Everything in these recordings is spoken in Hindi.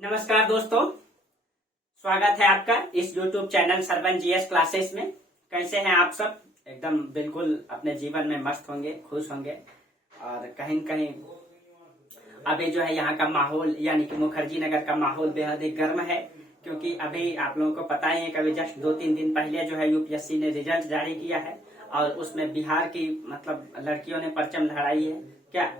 नमस्कार दोस्तों, स्वागत है आपका इस YouTube channel Sarvan GS classes में। कैसे हैं आप सब? एकदम बिल्कुल अपने जीवन में मस्त होंगे, खुश होंगे। और कहीं न कहीं अभी जो है यहाँ का माहौल यानी कि मुखर्जी नगर का माहौल बेहद ही गर्म है, क्योंकि अभी आप लोगों को पता ही है कि अभी जस्ट 2-3 दिन पहले जो है यूपीएससी ने रिजल्ट जारी किया है और उसमें बिहार की मतलब लड़कियों ने परचम लहराई है क्या।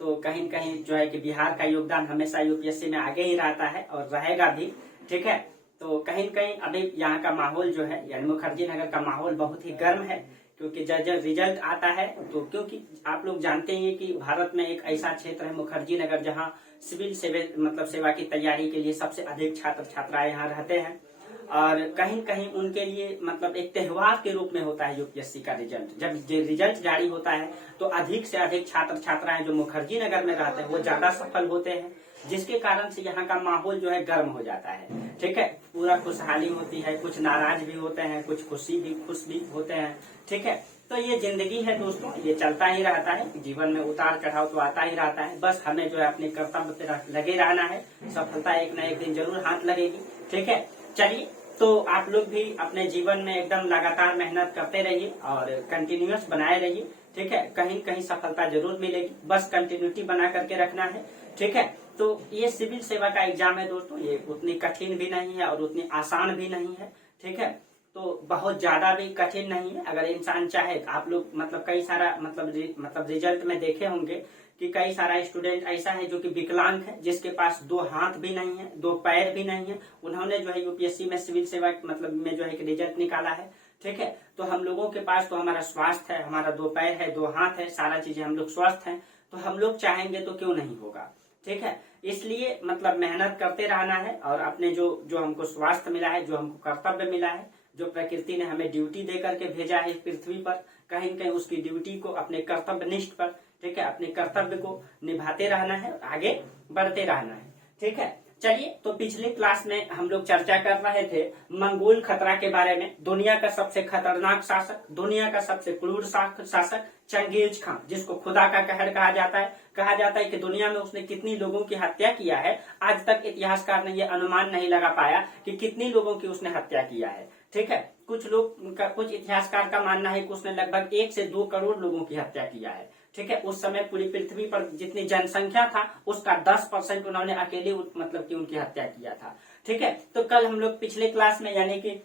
तो कहीं न कहीं जो है कि बिहार का योगदान हमेशा यूपीएससी में आगे ही रहता है और रहेगा भी, ठीक है। तो कहीं न कहीं अभी यहाँ का माहौल जो है यानी मुखर्जी नगर का माहौल बहुत ही गर्म है, क्योंकि जब रिजल्ट आता है तो क्योंकि आप लोग जानते हैं कि भारत में एक ऐसा क्षेत्र है मुखर्जी नगर जहाँ सिविल सेवा की तैयारी के लिए सबसे अधिक छात्र छात्राएं यहाँ रहते हैं और कहीं कहीं उनके लिए मतलब एक त्योहार के रूप में होता है यूपीएससी का रिजल्ट। जब रिजल्ट जारी होता है तो अधिक से अधिक छात्र छात्राएं जो मुखर्जी नगर में रहते हैं वो ज्यादा सफल होते हैं, जिसके कारण से यहाँ का माहौल जो है गर्म हो जाता है, ठीक है। पूरा खुशहाली होती है, कुछ नाराज भी होते हैं, कुछ खुश भी होते हैं, ठीक है। तो ये जिंदगी है दोस्तों, ये चलता ही रहता है। जीवन में उतार चढ़ाव तो आता ही रहता है, बस हमें जो है अपने कर्तव्य पे लगे रहना है। सफलता एक न एक दिन जरूर हाथ लगेगी, ठीक है। चलिए, तो आप लोग भी अपने जीवन में एकदम लगातार मेहनत करते रहिए और कंटिन्यूअस बनाए रहिए, ठीक है। कहीं कहीं सफलता जरूर मिलेगी, बस कंटिन्यूटी बना करके रखना है, ठीक है। तो ये सिविल सेवा का एग्जाम है दोस्तों, ये उतनी कठिन भी नहीं है और उतनी आसान भी नहीं है, ठीक है। तो बहुत ज्यादा भी कठिन नहीं है। अगर इंसान चाहे, आप लोग मतलब कई सारा मतलब रिजल्ट में देखे होंगे कि कई सारा स्टूडेंट ऐसा है जो कि विकलांग है, जिसके पास 2 हाथ भी नहीं है, 2 पैर भी नहीं है। उन्होंने जो है यूपीएससी में सिविल सेवा मतलब में जो है रिजल्ट निकाला है, ठीक है। तो हम लोगों के पास तो हमारा स्वास्थ्य है, हमारा 2 पैर है, 2 हाथ है, सारा चीजें हम लोग स्वस्थ हैं, तो हम लोग चाहेंगे तो क्यों नहीं होगा, ठीक है। इसलिए मतलब मेहनत करते रहना है और अपने जो हमको स्वास्थ्य मिला है, जो हमको कर्तव्य मिला है, जो प्रकृति ने हमें ड्यूटी दे करके भेजा है पृथ्वी पर, कहीं न कहीं उसकी ड्यूटी को अपने कर्तव्य निष्ठ पर, ठीक है, अपने कर्तव्य को निभाते रहना है, आगे बढ़ते रहना है, ठीक है। चलिए, तो पिछले क्लास में हम लोग चर्चा कर रहे थे मंगोल खतरा के बारे में। दुनिया का सबसे खतरनाक शासक, दुनिया का सबसे क्रूर शासक चंगेज खान, जिसको खुदा का कहर कहा जाता है कि दुनिया में उसने कितनी लोगों की हत्या किया है, आज तक इतिहासकार ने यह अनुमान नहीं लगा पाया कि कितनी लोगों की उसने हत्या किया है, ठीक है। कुछ इतिहासकार का मानना है कि उसने लगभग 1 से 2 करोड़ लोगों की हत्या किया है, ठीक है। उस समय पूरी पृथ्वी पर जितनी जनसंख्या था उसका 10% उन्होंने अकेले मतलब कि उनकी हत्या किया था, ठीक है। तो कल हम लोग पिछले क्लास में यानी कि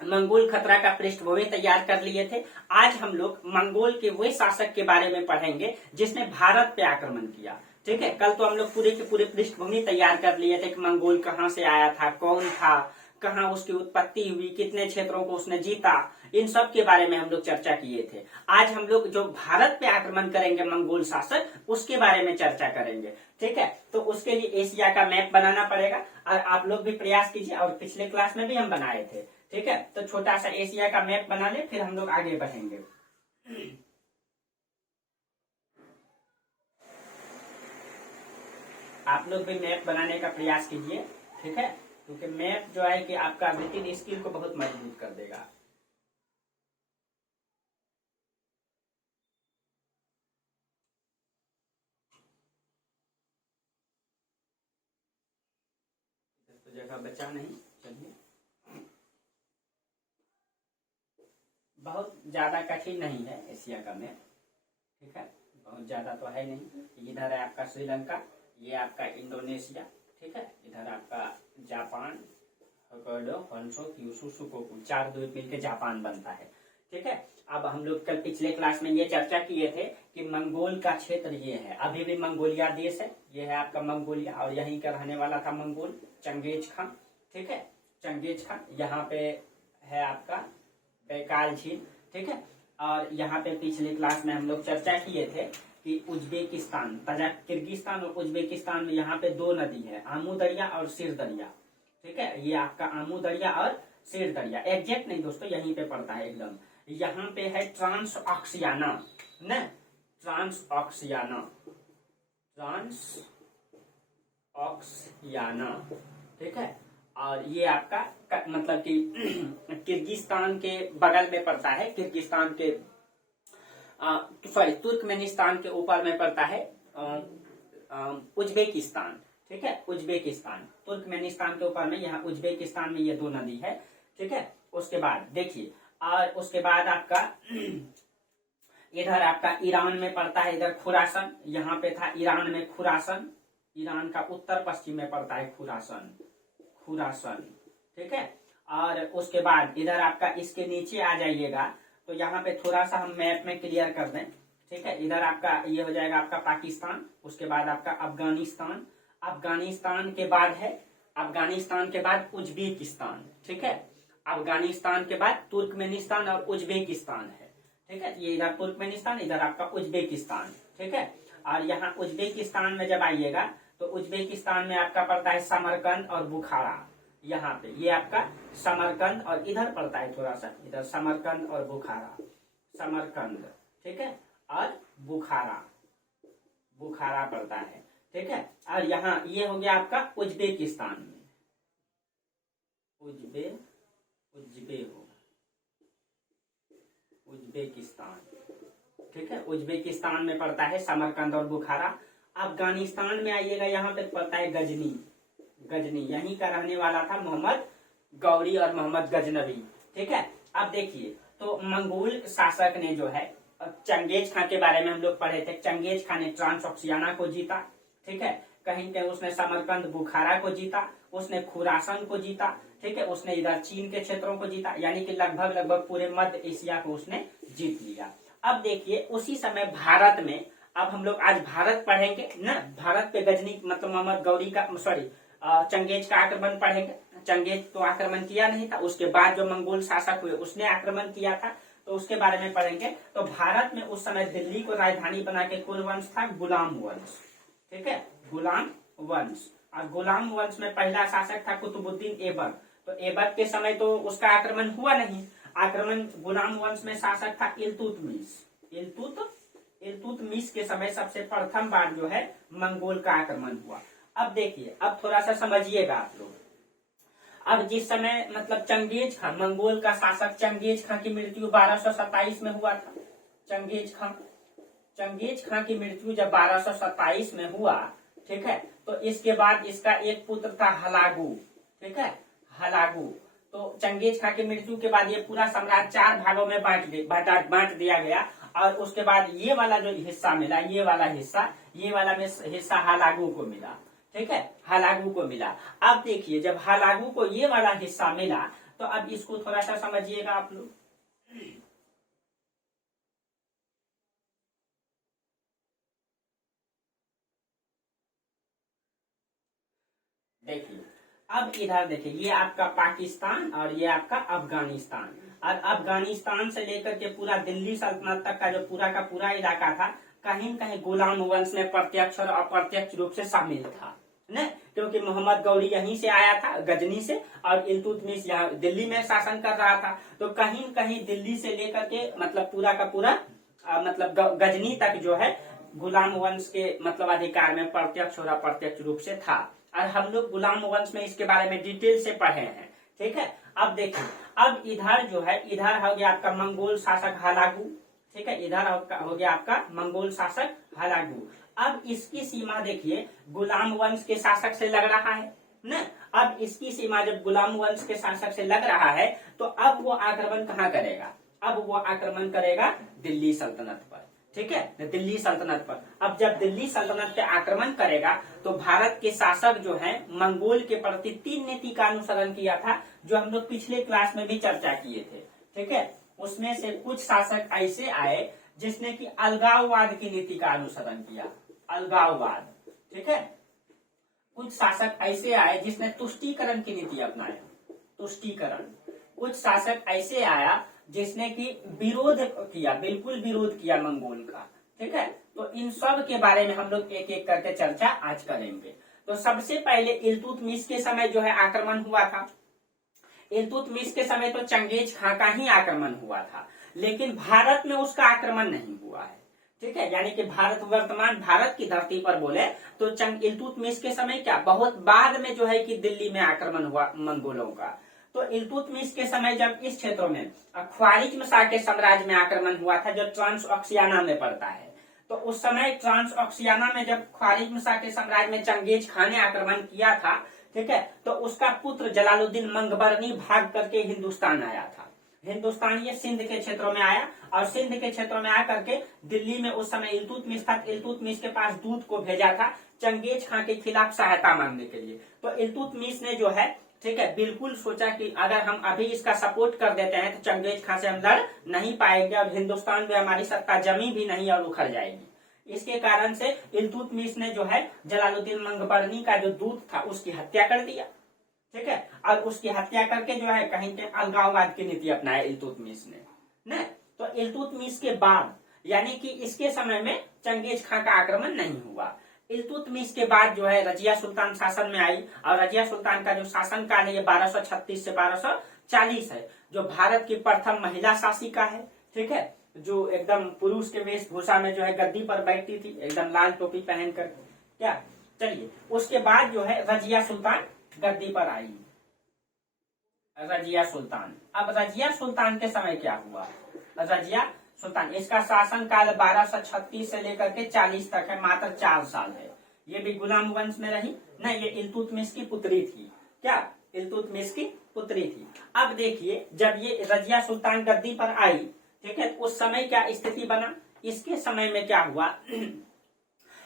मंगोल खतरा का पृष्ठभूमि तैयार कर लिए थे। आज हम लोग मंगोल के वे शासक के बारे में पढ़ेंगे जिसने भारत पे आक्रमण किया, ठीक है। कल तो हम लोग पूरे की पूरी पृष्ठभूमि तैयार कर लिए थे कि मंगोल कहाँ से आया था, कौन था, कहाँ उसकी उत्पत्ति हुई, कितने क्षेत्रों को उसने जीता, इन सब के बारे में हम लोग चर्चा किए थे। आज हम लोग जो भारत पे आक्रमण करेंगे मंगोल शासक, उसके बारे में चर्चा करेंगे, ठीक है। तो उसके लिए एशिया का मैप बनाना पड़ेगा और आप लोग भी प्रयास कीजिए, और पिछले क्लास में भी हम बनाए थे, ठीक है। तो छोटा सा एशिया का मैप बना ले, फिर हम लोग आगे बढ़ेंगे। आप लोग भी मैप बनाने का प्रयास कीजिए, ठीक है, क्योंकि मैप जो है कि आपका रीडिंग स्किल को बहुत मजबूत कर देगा। तो जगह बचा नहीं, चलिए, बहुत ज्यादा कठिन नहीं है एशिया का मैप, ठीक है, बहुत ज्यादा तो है नहीं। इधर है आपका श्रीलंका, ये आपका इंडोनेशिया, ठीक है, इधर आपका जापान, होक्काइडो, होन्शु, क्यूशु, शुकोकु, 4 द्वीप मिलकर जापान बनता है, ठीक है। अब हम लोग कल पिछले क्लास में ये चर्चा किए थे कि मंगोल का क्षेत्र ये है, अभी भी मंगोलिया देश है, ये है आपका मंगोलिया, और यहीं का रहने वाला था मंगोल चंगेज खान, ठीक है। चंगेज खान यहाँ पे है आपका बैकाल झील, ठीक है। और यहाँ पे पिछले क्लास में हम लोग चर्चा किए थे कि उज्बेकिस्तान, किर्गिस्तान और उज्बेकिस्तान में यहाँ पे 2 नदी है, आमू दरिया और सिर दरिया, ठीक है। ये आपका आमू दरिया और सिर दरिया, एग्जैक्ट नहीं दोस्तों, यहीं पे पड़ता है एकदम। यहाँ पे है ट्रांस ऑक्सियाना, न ट्रांस ऑक्सियाना, ठीक है। और ये आपका मतलब कि किर्गिस्तान के बगल में पड़ता है, किर्गिस्तान के तुर्कमेनिस्तान के ऊपर में पड़ता है उज्बेकिस्तान, ठीक है, उज्बेकिस्तान, तुर्कमेनिस्तान के ऊपर में यहाँ उज्बेकिस्तान में ये दो नदी है। ठीक है, उसके बाद देखिए, और उसके बाद आपका इधर आपका ईरान में पड़ता है, इधर खुरासन, यहाँ पे था ईरान में खुरासन, ईरान का उत्तर पश्चिम में पड़ता है खुरासन, खुरासन। ठीक है, और उसके बाद इधर आपका इसके नीचे आ जाइएगा तो यहाँ पे थोड़ा सा हम मैप में क्लियर कर दें। ठीक है, इधर आपका ये हो जाएगा आपका पाकिस्तान, उसके बाद आपका अफगानिस्तान, अफगानिस्तान के बाद है, अफगानिस्तान के बाद उज्बेकिस्तान। ठीक है, अफगानिस्तान के बाद तुर्कमेनिस्तान और उज्बेकिस्तान है। ठीक है, ये इधर तुर्कमेनिस्तान, इधर आपका उज्बेकिस्तान। ठीक है, और यहाँ उज्बेकिस्तान में जब आइएगा तो उज्बेकिस्तान में आपका पड़ता है समरकंद और बुखारा, यहाँ पे ये आपका समरकंद, और इधर पड़ता है थोड़ा सा, इधर समरकंद और बुखारा, समरकंद। ठीक है, और बुखारा, बुखारा पड़ता है। ठीक है, और यहाँ ये हो गया आपका उज्बेकिस्तान में, उज्बेकिस्तान। ठीक है, उज्बेकिस्तान में पड़ता है समरकंद और बुखारा। अफगानिस्तान में आइएगा, यहाँ पे पड़ता है गजनी, गजनी, यहीं का रहने वाला था मोहम्मद गौरी और मोहम्मद गजनवी। ठीक है, अब देखिए, तो मंगोल शासक ने जो है, चंगेज खां के बारे में हम लोग पढ़े थे, चंगेज खां ने ट्रांसऑक्सियाना को जीता। ठीक है, कहीं कहीं उसने समरकंद बुखारा को जीता, उसने खुरासन को जीता। ठीक है, उसने इधर चीन के क्षेत्रों को जीता, यानी कि लगभग लगभग पूरे मध्य एशिया को उसने जीत लिया। अब देखिए, उसी समय भारत में, अब हम लोग आज भारत पढ़ेंगे ना, भारत पे गजनी मतलब मोहम्मद गौरी का, सॉरी, चंगेज का आक्रमण पढ़ेंगे। चंगेज तो आक्रमण किया नहीं था, उसके बाद जो मंगोल शासक हुए उसने आक्रमण किया था, तो उसके बारे में पढ़ेंगे। तो भारत में उस समय दिल्ली को राजधानी बना के कौन वंश था? गुलाम वंश। ठीक है, गुलाम वंश। और गुलाम वंश में पहला शासक था कुतुबुद्दीन ऐबक। तो ऐबक के समय तो उसका आक्रमण हुआ नहीं, आक्रमण गुलाम वंश में शासक था इल्तुतमिश। इल्तुतमिश के समय सबसे प्रथम बार जो है मंगोल का आक्रमण हुआ। अब देखिए, अब थोड़ा सा समझिएगा आप लोग। अब जिस समय मतलब चंगेज खां, मंगोल का शासक चंगेज खां की मृत्यु 1227 में हुआ था। चंगेज खां की मृत्यु जब 1227 में हुआ, ठीक है, तो इसके बाद इसका एक पुत्र था हलागु। ठीक है, हलागु। तो चंगेज खां की मृत्यु के बाद ये पूरा साम्राज्य 4 भागों में बांट दिया गया, और उसके बाद ये वाला जो हिस्सा मिला, ये वाला हिस्सा हलागु को मिला। ठीक है, हलागु को मिला। अब देखिए, जब हलागु को ये वाला हिस्सा मिला, तो अब इसको थोड़ा सा समझिएगा आप लोग। देखिए, अब इधर देखिए, ये आपका पाकिस्तान और ये आपका अफगानिस्तान, और अफगानिस्तान से लेकर के पूरा दिल्ली सल्तनत तक का जो पूरा का पूरा इलाका था, कहीं कहीं गुलाम वंश में प्रत्यक्ष और अप्रत्यक्ष रूप से शामिल था न, क्योंकि मोहम्मद गौरी यहीं से आया था, गजनी से, और इल्तुतमिश यहाँ दिल्ली में शासन कर रहा था। तो कहीं कहीं दिल्ली से लेकर के मतलब पूरा का पूरा मतलब गजनी तक जो है गुलाम वंश के मतलब अधिकार में प्रत्यक्ष और अप्रत्यक्ष रूप से था, और हम लोग गुलाम वंश में इसके बारे में डिटेल से पढ़े हैं। ठीक है, अब देखिए, अब इधर जो है, इधर हो गया आपका मंगोल शासक हलागु। ठीक है, इधर हो गया आपका मंगोल शासक हलागु। अब इसकी सीमा देखिए, गुलाम वंश के शासक से लग रहा है न। अब इसकी सीमा जब गुलाम वंश के शासक से लग रहा है, तो अब वो आक्रमण कहाँ करेगा? अब वो आक्रमण करेगा दिल्ली सल्तनत पर। ठीक है, दिल्ली सल्तनत पर। अब जब दिल्ली सल्तनत पे आक्रमण करेगा, तो भारत के शासक जो है मंगोल के प्रति 3 नीति का अनुसरण किया था, जो हम लोग पिछले क्लास में भी चर्चा किए थे। ठीक है, उसमें से कुछ शासक ऐसे आए जिसने कि अलगाववाद की नीति का अनुसरण किया, अलगाववाद। ठीक है, कुछ शासक ऐसे आए जिसने तुष्टीकरण की नीति अपनाया, तुष्टीकरण। कुछ शासक ऐसे आया जिसने कि विरोध किया, बिल्कुल विरोध किया मंगोल का। ठीक है, तो इन सब के बारे में हम लोग एक एक करके चर्चा आज करेंगे। तो सबसे पहले इल्तुतमिश के समय जो है आक्रमण हुआ था। इल्तुतमिश के समय तो चंगेज खां का ही आक्रमण हुआ था, लेकिन भारत में उसका आक्रमण नहीं हुआ है। ठीक है, यानी कि वर्तमान भारत की धरती पर बोले तो इल्तुतमिश के समय क्या, बहुत बाद में जो है कि दिल्ली में आक्रमण हुआ मंगोलों का। तो इल्तुतमिश के समय जब इस क्षेत्रों में ख्वारिज्म शाह के साम्राज्य में आक्रमण हुआ था, जो ट्रांसऑक्सियाना में पड़ता है, तो उस समय ट्रांस ऑक्सियाना में जब ख्वारिज्म शाह के साम्राज्य में चंगेज खान ने आक्रमण किया था, ठीक है, तो उसका पुत्र जलालुद्दीन मंगबरनी भाग करके हिंदुस्तान आया था। हिंदुस्तान ये सिंध के क्षेत्रों में आया और सिंध के क्षेत्रों में आकर के दिल्ली में उस समय इल्तुतमिश था। इल्तुतमिश के पास दूत को भेजा था चंगेज खान के खिलाफ सहायता मांगने के लिए। तो इल्तुतमिश ने जो है, ठीक है, बिल्कुल सोचा कि अगर हम अभी इसका सपोर्ट कर देते हैं तो चंगेज खान से हम लड़ नहीं पाएंगे और हिंदुस्तान में हमारी सत्ता जमी भी नहीं और उखड़ जाएगी। इसके कारण से इल्तुतमिश ने जो है जलालुद्दीन मंगबरनी का जो दूत था उसकी हत्या कर दिया, ठीक है, और उसकी हत्या करके जो है कहीं के अलगाववाद की नीति अपनाया इल्तुतमिश ने न। तो इल्तुतमिश के बाद यानी कि इसके समय में चंगेज खान का आक्रमण नहीं हुआ। इल्तुतमिश के बाद जो है रजिया सुल्तान शासन में आई और रजिया सुल्तान का जो शासन काल है ये 1236 से 1240 है, जो भारत की प्रथम महिला शासिका है, ठीक है, जो एकदम पुरुष के वेशभूषा में जो है गद्दी पर बैठती थी, एकदम लाल टोपी पहन कर। क्या, चलिए, उसके बाद जो है रजिया सुल्तान गद्दी पर आई, रजिया सुल्तान। अब रजिया सुल्तान के समय क्या हुआ? रजिया सुल्तान, इसका शासन काल 1236 से लेकर के 40 तक है, मात्र 4 साल है। ये भी गुलाम वंश में रही न, ये इल्तुतमिश की पुत्री थी। क्या, इल्तुतमिश की पुत्री थी। अब देखिए, जब ये रजिया सुल्तान गद्दी पर आई, ठीक है, उस समय क्या स्थिति बना? इसके समय में क्या हुआ?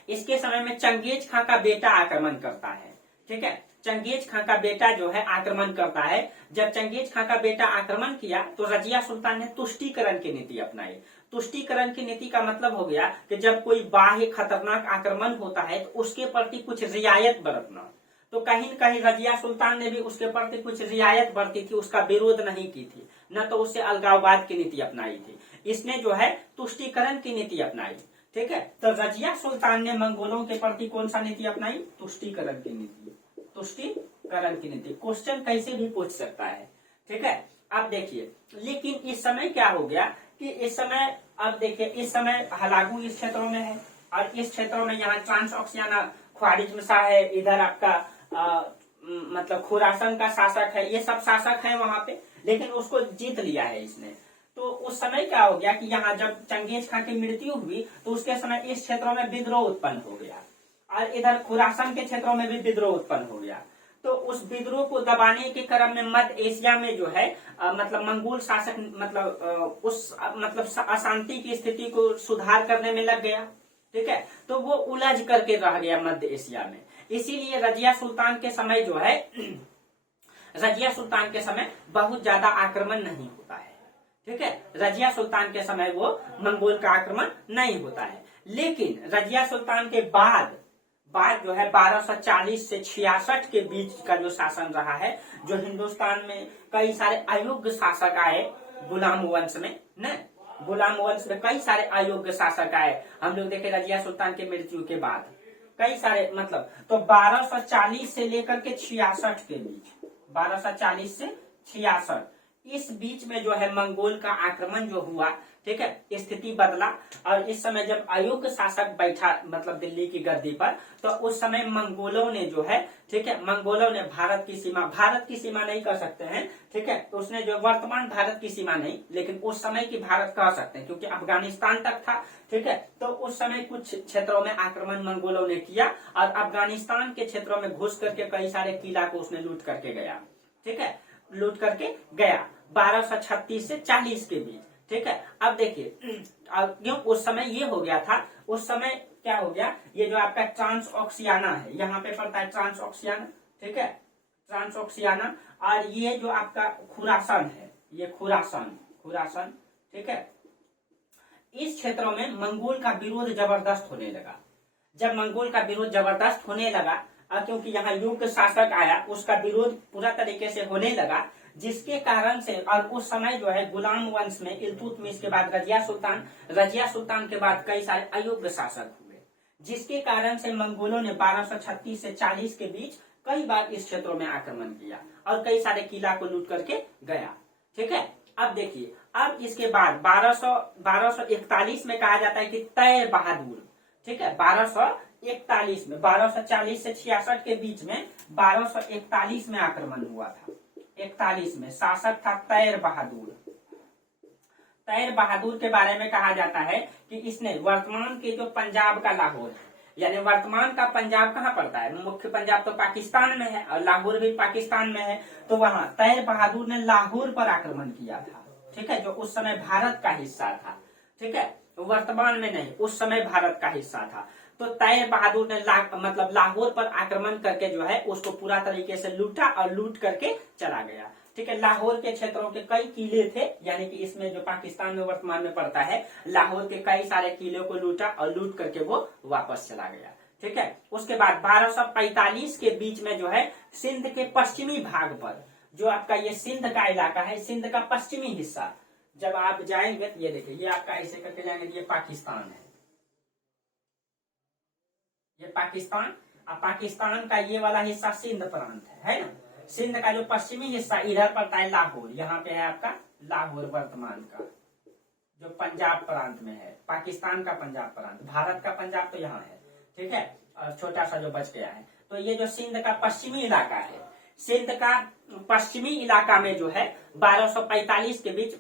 इसके समय में चंगेज खां का बेटा आक्रमण करता है, ठीक है, चंगेज खां का बेटा जो है आक्रमण करता है। जब चंगेज खां का बेटा आक्रमण किया तो रजिया सुल्तान ने तुष्टीकरण की नीति अपनाई। तुष्टीकरण की नीति का मतलब हो गया कि जब कोई बाह्य खतरनाक आक्रमण होता है तो उसके प्रति कुछ रियायत बरतना। तो कहीं न कहीं रजिया सुल्तान ने भी उसके प्रति कुछ रियायत बरती थी, उसका विरोध नहीं की थी, न तो उससे अलगाववाद की नीति अपनाई थी। इसने जो है तुष्टीकरण की नीति अपनाई, ठीक है। तो रजिया सुल्तान ने मंगोलों के प्रति कौन सा नीति अपनाई? तुष्टीकरण की नीति। तुष्टीकरण की नीति क्वेश्चन कैसे भी पूछ सकता है, ठीक है। अब देखिए, लेकिन इस समय क्या हो गया कि इस समय, अब देखिए, इस समय हलागू इस क्षेत्रों में है और इस क्षेत्रों में यहाँ ट्रांस ऑक्सियाना ख्वारिज्म शाह है, इधर आपका मतलब खुरासन का शासक है, ये सब शासक है वहां पे, लेकिन उसको जीत लिया है इसने। तो उस समय क्या हो गया कि यहाँ जब चंगेज खां की मृत्यु हुई तो उसके समय इस क्षेत्रों में विद्रोह उत्पन्न हो गया और इधर खुरासन के क्षेत्रों में भी विद्रोह उत्पन्न हो गया। तो उस विद्रोह को दबाने के क्रम में मध्य एशिया में जो है मतलब मंगोल शासक उस अशांति की स्थिति को सुधार करने में लग गया, ठीक है। तो वो उलझ करके रह गया मध्य एशिया में। इसीलिए रजिया सुल्तान के समय जो है रजिया सुल्तान के समय बहुत ज्यादा आक्रमण नहीं होता है, ठीक है। रजिया सुल्तान के समय वो मंगोल का आक्रमण नहीं होता है। लेकिन रजिया सुल्तान के बाद जो है 1240 से 66 के बीच का जो शासन रहा है, जो हिंदुस्तान में कई सारे अयोग्य शासक आए गुलाम वंश में न, गुलाम वंश में कई सारे अयोग्य शासक आए। हम लोग देखे रजिया सुल्तान के मृत्यु के बाद कई सारे, मतलब तो 1240 से लेकर के 66 के बीच, 1240 से 66 इस बीच में जो है मंगोल का आक्रमण जो हुआ, ठीक है, स्थिति बदला। और इस समय जब अयोग्य शासक बैठा मतलब दिल्ली की गद्दी पर, तो उस समय मंगोलों ने जो है, ठीक है, मंगोलों ने भारत की सीमा नहीं कह सकते हैं, ठीक है, तो उसने जो वर्तमान भारत की सीमा नहीं, लेकिन उस समय की भारत कह सकते हैं क्योंकि अफगानिस्तान तक था, ठीक है। तो उस समय कुछ क्षेत्रों में आक्रमण मंगोलों ने किया और अफगानिस्तान के क्षेत्रों में घुस करके कई सारे किला को उसने लूट करके गया, ठीक है, लूट करके गया 1236 से 40 के बीच, ठीक है। अब देखिए, क्यों उस समय ये हो गया था, उस समय क्या हो गया, ये जो आपका ट्रांस ऑक्सियाना है, यहाँ पे पड़ता है ट्रांस ऑक्सियाना, ठीक है, ट्रांस ऑक्सियाना, और ये जो आपका खुरासन है, ये खुरासन, ठीक है। इस क्षेत्रों में मंगोल का विरोध जबरदस्त होने लगा। जब मंगोल का विरोध जबरदस्त होने लगा और क्योंकि यहाँ योग्य शासक आया, उसका विरोध पूरा तरीके से होने लगा, जिसके कारण से, और उस समय जो है गुलाम वंश में इल्तुतमिश के बाद रजिया सुल्तान के बाद कई सारे अयोग्य शासक हुए, जिसके कारण से मंगोलों ने 1236 से 40 के बीच कई बार इस क्षेत्रों में आक्रमण किया और कई सारे किला को लूट करके गया, ठीक है। अब देखिए, अब इसके बाद 1241 में कहा जाता है कि तैर बहादुर, ठीक है, 1241 में, 1240 से 66 के बीच में 1241 में आक्रमण हुआ था। 41 में शासक था तैर बहादुर। तैर बहादुर के बारे में कहा जाता है कि इसने वर्तमान के जो पंजाब का लाहौर है, यानी वर्तमान का पंजाब कहाँ पड़ता है, मुख्य पंजाब तो पाकिस्तान में है और लाहौर भी पाकिस्तान में है, तो वहां तैर बहादुर ने लाहौर पर आक्रमण किया था। ठीक है, जो उस समय भारत का हिस्सा था। ठीक है, वर्तमान में नहीं, उस समय भारत का हिस्सा था। तो तैर बहादुर ने मतलब लाहौर पर आक्रमण करके जो है उसको पूरा तरीके से लूटा और लूट करके चला गया। ठीक है, लाहौर के क्षेत्रों के कई किले थे, यानी कि इसमें जो पाकिस्तान में वर्तमान में पड़ता है, लाहौर के कई सारे किले को लूटा और लूट करके वो वापस चला गया। ठीक है, उसके बाद 1245 के बीच में जो है सिंध के पश्चिमी भाग पर, जो आपका ये सिंध का इलाका है, सिंध का पश्चिमी हिस्सा, जब आप जाएंगे ये देखिए, ये आपका ऐसे करके जाएंगे, ये पाकिस्तान है, ये पाकिस्तान, और पाकिस्तान का ये वाला हिस्सा सिंध प्रांत है ना। सिंध का जो पश्चिमी हिस्सा इधर पड़ता है लाहौर, यहाँ पे है आपका लाहौर वर्तमान का, जो पंजाब प्रांत में है, पाकिस्तान का पंजाब प्रांत, भारत का पंजाब तो यहाँ है। ठीक है, और छोटा सा जो बच गया है, तो ये जो सिंध का पश्चिमी इलाका है, सिंध का पश्चिमी इलाका में जो है 1245 के बीच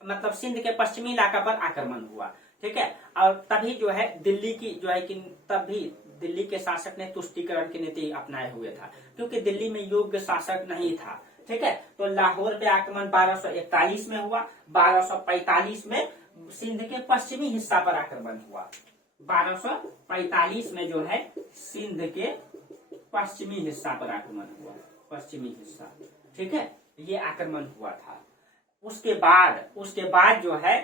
मतलब सिंध के पश्चिमी इलाका पर आक्रमण हुआ। ठीक है, और तभी जो है दिल्ली की जो है कि तभी दिल्ली के शासक ने तुष्टीकरण की नीति अपनाए हुए था, क्योंकि दिल्ली में योग्य शासक नहीं था। ठीक है, तो लाहौर पे आक्रमण 1241 में हुआ, 1245 में सिंध के पश्चिमी हिस्सा पर आक्रमण हुआ। 1245 में जो है सिंध के पश्चिमी हिस्सा पर आक्रमण हुआ, पश्चिमी हिस्सा। ठीक है, ये आक्रमण हुआ था। उसके बाद जो है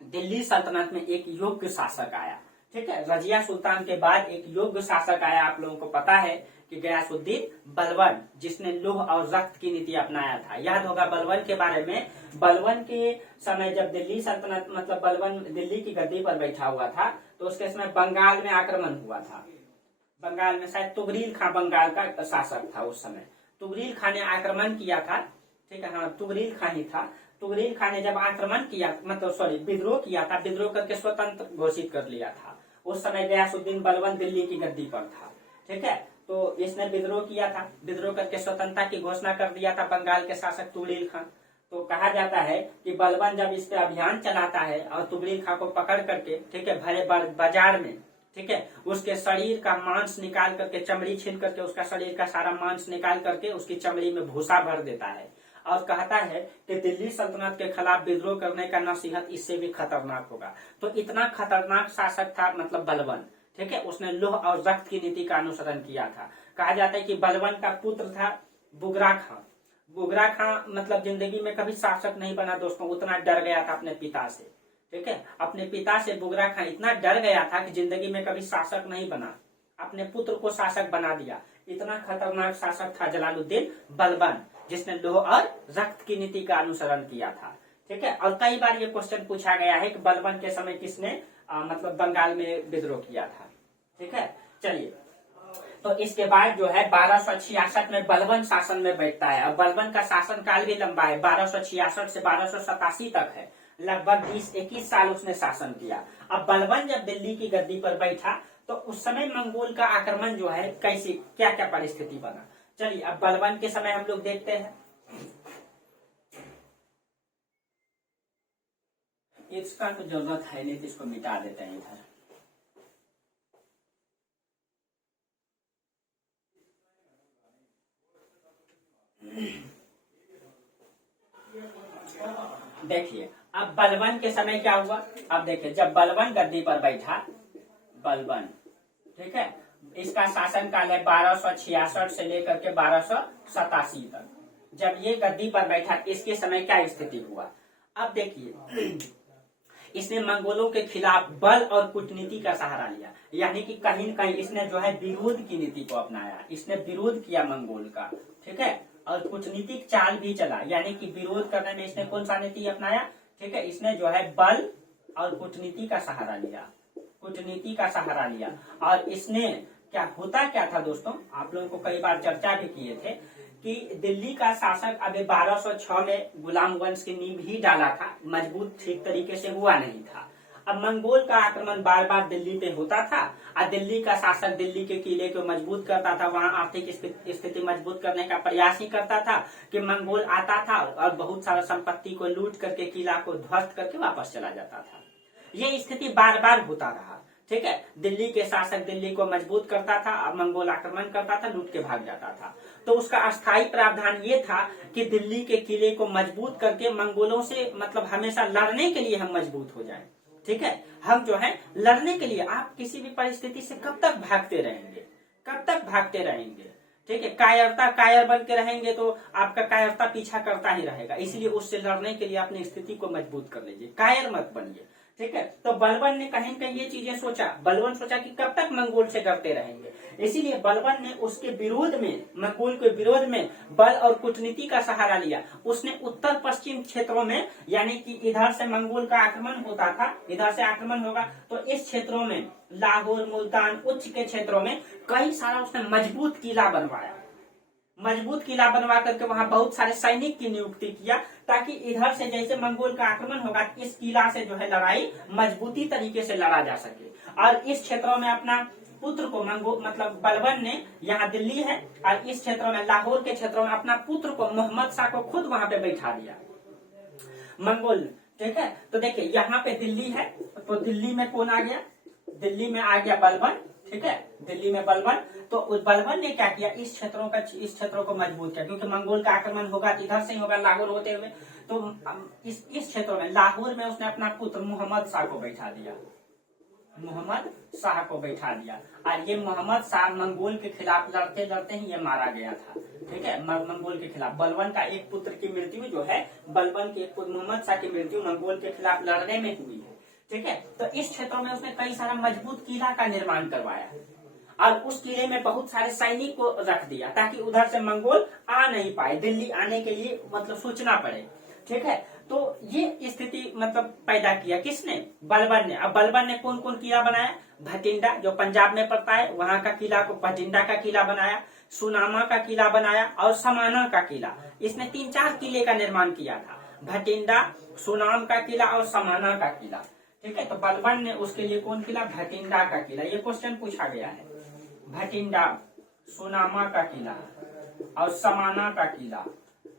दिल्ली सल्तनत में एक योग्य शासक आया। ठीक है, रजिया सुल्तान के बाद एक योग्य शासक आया, आप लोगों को पता है कि गयासुद्दीन बलबन, जिसने लौह और रक्त की नीति अपनाया था। याद होगा बलबन के बारे में, बलबन के समय जब दिल्ली सल्तनत मतलब बलबन दिल्ली की गद्दी पर बैठा हुआ था, तो उसके समय बंगाल में आक्रमण हुआ था। बंगाल में शायद तुगरील खां बंगाल का शासक था उस समय, तुगरील खां ने आक्रमण किया था। ठीक है, हाँ तुगरील खां ही था। तुगरील खां ने जब आक्रमण किया मतलब विद्रोह किया था, विद्रोह करके स्वतंत्र घोषित कर लिया था। उस समय गयासुद्दीन बलबन दिल्ली की गद्दी पर था। ठीक है, तो इसने विद्रोह किया था, विद्रोह करके स्वतंत्रता की घोषणा कर दिया था बंगाल के शासक तुगरील खां। तो कहा जाता है कि बलबन जब इस पे अभियान चलाता है और तुगरील खां को पकड़ करके, ठीक है, भरे बाजार में, ठीक है, उसके शरीर का मांस निकाल करके, चमड़ी छीन करके, उसका शरीर का सारा मांस निकाल करके उसकी चमड़ी में भूसा भर देता है और कहता है कि दिल्ली सल्तनत के खिलाफ विद्रोह करने का नसीहत इससे भी खतरनाक होगा। तो इतना खतरनाक शासक था मतलब बलबन। ठीक है, उसने लौह और रक्त की नीति का अनुसरण किया था। कहा जाता है कि बलबन का पुत्र था बुगरा खां। बुगरा खां मतलब जिंदगी में कभी शासक नहीं बना दोस्तों, उतना डर गया था अपने पिता से। ठीक है, अपने पिता से बुगरा खां इतना डर गया था कि जिंदगी में कभी शासक नहीं बना, अपने पुत्र को शासक बना दिया। इतना खतरनाक शासक था जलालुद्दीन बलबन, जिसने लौह और रक्त की नीति का अनुसरण किया था। ठीक है, और कई बार ये क्वेश्चन पूछा गया है कि बलबन के समय किसने मतलब बंगाल में विद्रोह किया था। ठीक है, चलिए, तो इसके बाद जो है 1266 में बलबन शासन में बैठता है और बलबन का शासन काल भी लंबा है, 1266 से 1287 तक है, लगभग 20-21 साल उसने शासन किया। अब बलबन जब दिल्ली की गद्दी पर बैठा तो उस समय मंगोल का आक्रमण जो है कैसे क्या क्या परिस्थिति बना, चलिए अब बलबन के समय हम लोग देखते हैं। इसका तो जरूरत है नहीं तो इसको मिटा देते हैं इधर। देखिए अब बलबन के समय क्या हुआ, अब देखिए जब बलबन गद्दी पर बैठा, बलबन, ठीक है, इसका शासन काल है 1266 से लेकर के 1287 तक। जब ये गद्दी पर बैठा इसके समय क्या स्थिति हुआ, अब देखिए इसने मंगोलों के खिलाफ बल और कूटनीति का सहारा लिया, यानी कि कहीं न कहीं इसने जो है विरोध की नीति को अपनाया, इसने विरोध किया मंगोल का। ठीक है, और कूटनीतिक चाल भी चला, यानी कि विरोध करने में इसने कौन सा नीति अपनाया, ठीक है, इसने जो है बल और कूटनीति का सहारा लिया, कूटनीति का सहारा लिया। और इसने क्या होता क्या था दोस्तों, आप लोगों को कई बार चर्चा भी किए थे कि दिल्ली का शासक अभी 1206 में गुलाम वंश की नींव ही डाला था, मजबूत ठीक तरीके से हुआ नहीं था। अब मंगोल का आक्रमण बार बार दिल्ली पे होता था और दिल्ली का शासक दिल्ली के किले को मजबूत करता था, वहां आर्थिक स्थिति मजबूत करने का प्रयास ही करता था कि मंगोल आता था और बहुत सारा संपत्ति को लूट करके किला को ध्वस्त करके वापस चला जाता था। ये स्थिति बार बार होता रहा, ठीक है। दिल्ली के शासक दिल्ली को मजबूत करता था और मंगोल आक्रमण करता था, लूट के भाग जाता था। तो उसका अस्थायी प्रावधान ये था कि दिल्ली के किले को मजबूत करके मंगोलों से मतलब हमेशा लड़ने के लिए हम मजबूत हो जाएं, ठीक है। हम जो है लड़ने के लिए, आप किसी भी परिस्थिति से कब तक भागते रहेंगे, कब तक भागते रहेंगे, ठीक है। कायर बन के रहेंगे तो आपका कायरता पीछा करता ही रहेगा, इसलिए उससे लड़ने के लिए अपनी स्थिति को मजबूत कर लीजिए, कायर मत बनिए, ठीक है। तो बलबन ने कहीं कहीं ये चीजें सोचा, बलबन सोचा कि कब तक मंगोल से डरते रहेंगे, इसीलिए बलबन ने उसके विरोध में, मंगोल के विरोध में बल और कूटनीति का सहारा लिया। उसने उत्तर पश्चिम क्षेत्रों में, यानी कि इधर से मंगोल का आक्रमण होता था, इधर से आक्रमण होगा तो इस क्षेत्रों में लाहौर, मुल्तान, उच्च के क्षेत्रों में कई सारा उसने मजबूत किला बनवाया, मजबूत किला बनवा करके वहां बहुत सारे सैनिक की नियुक्ति किया, ताकि इधर से जैसे मंगोल का आक्रमण होगा इस किला से जो है लड़ाई मजबूती तरीके से लड़ा जा सके। और इस क्षेत्रों में अपना पुत्र को मतलब बलबन ने, यहाँ दिल्ली है और इस क्षेत्रों में लाहौर के क्षेत्रों में अपना पुत्र को मोहम्मद शाह को खुद वहां पे बैठा दिया मंगोल, ठीक है। तो देखिए यहाँ पे दिल्ली है, तो दिल्ली में कौन आ गया, दिल्ली में आ गया बलबन, ठीक है, दिल्ली में बलबन। तो उस बलबन ने क्या किया, इस क्षेत्रों को मजबूत किया, क्योंकि मंगोल का आक्रमण होगा इधर से ही होगा लाहौर होते हुए। तो इस क्षेत्रों में लाहौर में उसने अपना पुत्र मोहम्मद शाह को बैठा दिया, मोहम्मद शाह को बैठा दिया। और ये मोहम्मद शाह मंगोल के खिलाफ लड़ते लड़ते ही ये मारा गया था, ठीक है, मंगोल के खिलाफ। बलबन का एक पुत्र की मृत्यु जो है, बलबन के एक पुत्र मोहम्मद शाह की मृत्यु मंगोल के खिलाफ लड़ने में हुई है, ठीक है। तो इस क्षेत्रों में उसने कई सारा मजबूत किला का निर्माण करवाया और उस किले में बहुत सारे सैनिक को रख दिया, ताकि उधर से मंगोल आ नहीं पाए, दिल्ली आने के लिए मतलब सोचना पड़े, ठीक है। तो ये स्थिति मतलब पैदा किया किसने, बलबन ने। अब बलबन ने कौन कौन किला बनाया, भटिंडा जो पंजाब में पड़ता है वहां का किला को भटिंडा का किला बनाया, सुनामा का किला बनाया और समाना का किला। इसने 3-4 किले का निर्माण किया था, भटिंडा, सुनाम का किला और समाना का किला, ठीक है। तो बलबन ने उसके लिए कौन किला, भटिंडा का किला, ये क्वेश्चन पूछा गया है। भटिंडा, सुनामा का किला और समाना का किला,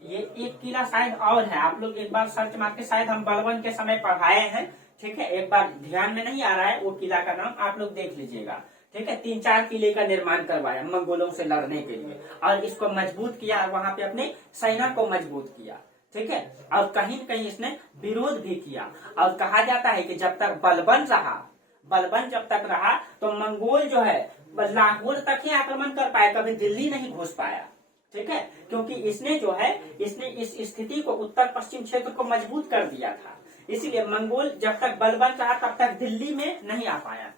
ये एक किला शायद और है, आप लोग एक बार सर्च मार के, शायद हम बलबन के समय पढ़ाए हैं, ठीक है। एक बार ध्यान में नहीं आ रहा है वो किला का नाम, आप लोग देख लीजिएगा, ठीक है। 3-4 किले का निर्माण करवाया मंगोलों से लड़ने के लिए और इसको मजबूत किया और वहां पे अपने सेना को मजबूत किया, ठीक है। और कहीं न कहीं इसने विरोध भी किया और कहा जाता है कि जब तक बलबन जब तक रहा तो मंगोल जो है लाहौर तक ही आक्रमण कर पाया, कभी दिल्ली नहीं घुस पाया, ठीक है। क्योंकि इसने जो है इसने इस स्थिति को उत्तर पश्चिम क्षेत्र को मजबूत कर दिया था, इसीलिए मंगोल जब तक बलबन रहा तब तक दिल्ली में नहीं आ पाया,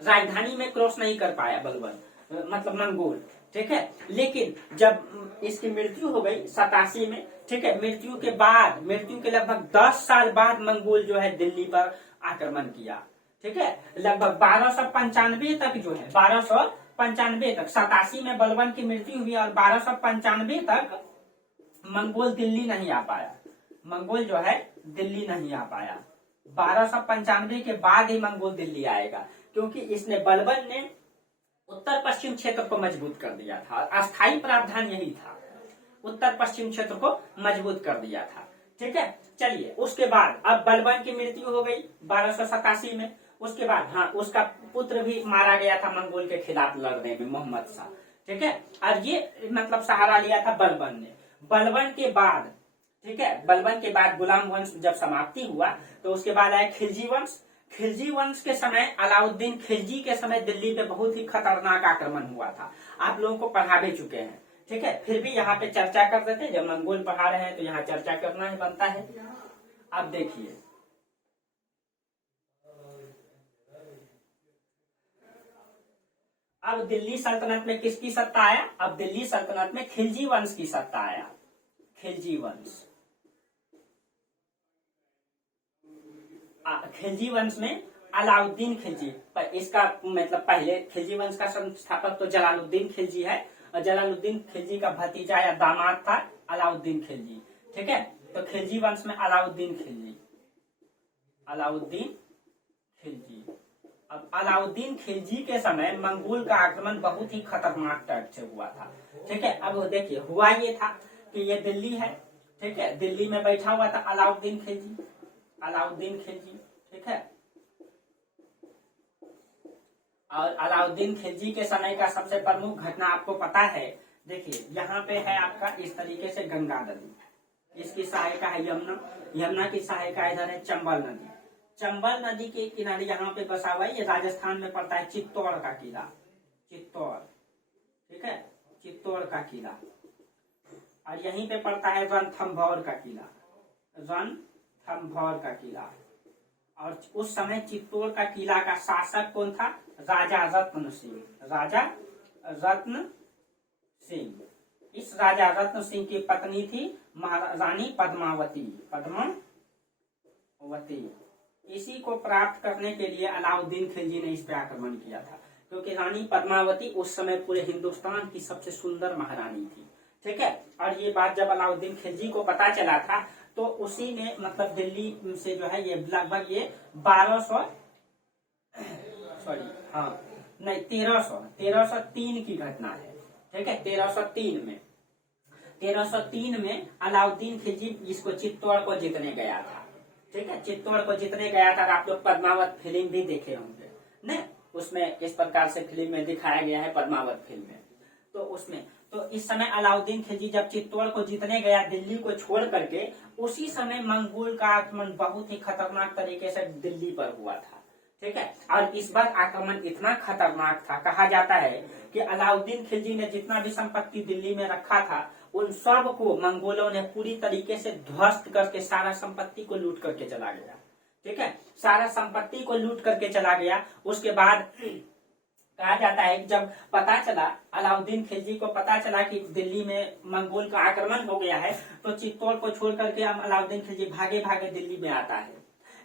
राजधानी में क्रॉस नहीं कर पाया बलबन मतलब मंगोल, ठीक है। लेकिन जब इसकी मृत्यु हो गई 87 में, ठीक है, मृत्यु के लगभग 10 साल बाद मंगोल जो है दिल्ली पर आक्रमण किया, ठीक है। लगभग 1295 तक जो है 1295 तक, 87 में बलबन की मृत्यु हुई और 1295 तक मंगोल दिल्ली नहीं आ पाया, मंगोल जो है दिल्ली नहीं आ पाया। 1295 के बाद ही मंगोल दिल्ली आएगा, क्योंकि इसने बलबन ने उत्तर पश्चिम क्षेत्र को मजबूत कर दिया था। अस्थायी प्रावधान यही था, उत्तर पश्चिम क्षेत्र को मजबूत कर दिया था, ठीक है। चलिए उसके बाद अब बलबन की मृत्यु हो गई 1287 में, उसके बाद हाँ उसका पुत्र भी मारा गया था मंगोल के खिलाफ लड़ने में, मोहम्मद शाह, ठीक है। और ये मतलब सहारा लिया था बलबन ने। बलबन के बाद, ठीक है, बलबन के बाद गुलाम वंश जब समाप्ति हुआ तो उसके बाद आया खिलजी वंश। खिलजी वंश के समय अलाउद्दीन खिलजी के समय दिल्ली पे बहुत ही खतरनाक आक्रमण हुआ था, आप लोगों को पढ़ा भी चुके हैं, ठीक है। फिर भी यहाँ पे चर्चा कर देते, जब मंगोल पढ़ा रहे हैं तो यहाँ चर्चा करना ही बनता है। अब देखिए अब दिल्ली सल्तनत में किसकी सत्ता आया, अब दिल्ली सल्तनत में खिलजी वंश की सत्ता आया, खिलजी वंश। खिलजी वंश में अलाउद्दीन खिलजी, पर इसका मतलब पहले खिलजी वंश का संस्थापक तो जलालुद्दीन खिलजी है और जलालुद्दीन खिलजी का भतीजा या दामाद था अलाउद्दीन खिलजी, ठीक है। तो खिलजी वंश में अलाउद्दीन खिलजी। अब अलाउद्दीन खिलजी के समय मंगोल का आक्रमण बहुत ही खतरनाक टाइप से हुआ था। ठीक है, अब देखिए हुआ ये था कि ये दिल्ली है, ठीक है, दिल्ली में बैठा हुआ था अलाउद्दीन खिलजी, अलाउद्दीन खिलजी, ठीक है। और अलाउद्दीन खिलजी के समय का सबसे प्रमुख घटना आपको पता है, देखिए यहाँ पे है आपका इस तरीके से गंगा नदी, इसकी सहायिका है यमुना, यमुना की सहायिका इधर है चंबल नदी, चंबल नदी के किनारे यहाँ पे बसा हुआ है, ये राजस्थान में पड़ता है चित्तौड़ का किला, चित्तौड़, ठीक है, चित्तौड़ का किला। और यहीं पे पड़ता है रणथंभौर का किला, रणथंभौर का किला। और उस समय चित्तौड़ का किला का शासक कौन था? राजा रत्न सिंह, राजा रत्न सिंह। इस राजा रत्न सिंह की पत्नी थी महारानी पद्मावती, पद्मावती। इसी को प्राप्त करने के लिए अलाउद्दीन खिलजी ने इस पे आक्रमण किया था, क्योंकि रानी पद्मावती उस समय पूरे हिंदुस्तान की सबसे सुंदर महारानी थी, ठीक है। और ये बात जब अलाउद्दीन खिलजी को पता चला था तो उसी ने मतलब दिल्ली से जो है ये लगभग ये 1303 की घटना है, ठीक है। 1303 में अलाउद्दीन खिलजी इसको चित्तौड़ को जीतने गया था, ठीक है, चित्तौड़ को जीतने गया था। आप लोग पद्मावत फिल्म भी देखे होंगे न, उसमें इस प्रकार से फिल्म में दिखाया गया है पद्मावत फिल्म में। तो उसमें तो इस समय अलाउद्दीन खिलजी जब चित्तौड़ को जीतने गया दिल्ली को छोड़ करके, उसी समय मंगोल का आक्रमण बहुत ही खतरनाक तरीके से दिल्ली पर हुआ था, ठीक है। और इस बार आक्रमण इतना खतरनाक था, कहा जाता है कि अलाउद्दीन खिलजी ने जितना भी संपत्ति दिल्ली में रखा था उन सब को मंगोलों ने पूरी तरीके से ध्वस्त करके सारा संपत्ति को लूट करके चला गया, ठीक है, सारा संपत्ति को लूट करके चला गया। उसके बाद कहा जाता है कि जब पता चला, अलाउद्दीन खिलजी को पता चला कि दिल्ली में मंगोल का आक्रमण हो गया है, तो चित्तौड़ को छोड़ करके हम अलाउद्दीन खिलजी भागे भागे दिल्ली में आता है।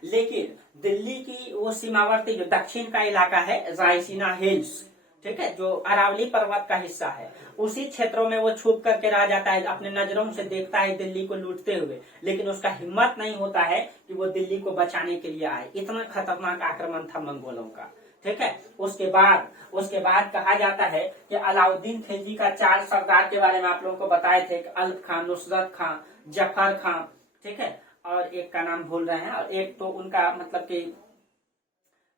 लेकिन दिल्ली की वो सीमावर्ती जो दक्षिण का इलाका है रायसीना हिल्स, ठीक है, जो अरावली पर्वत का हिस्सा है, उसी क्षेत्रों में वो छुप करके रह जाता है, अपने नजरों से देखता है दिल्ली को लूटते हुए, लेकिन उसका हिम्मत नहीं होता है कि वो दिल्ली को बचाने के लिए आए। इतना खतरनाक आक्रमण था मंगोलों का, ठीक है। उसके बाद कहा जाता है कि अलाउद्दीन खिलजी का 4 सरदार के बारे में आप लोगों को बताए थे, अल्प खां, नुसरत खां, जफर खां, ठीक है, और एक का नाम भूल रहे हैं, और एक तो उनका मतलब कि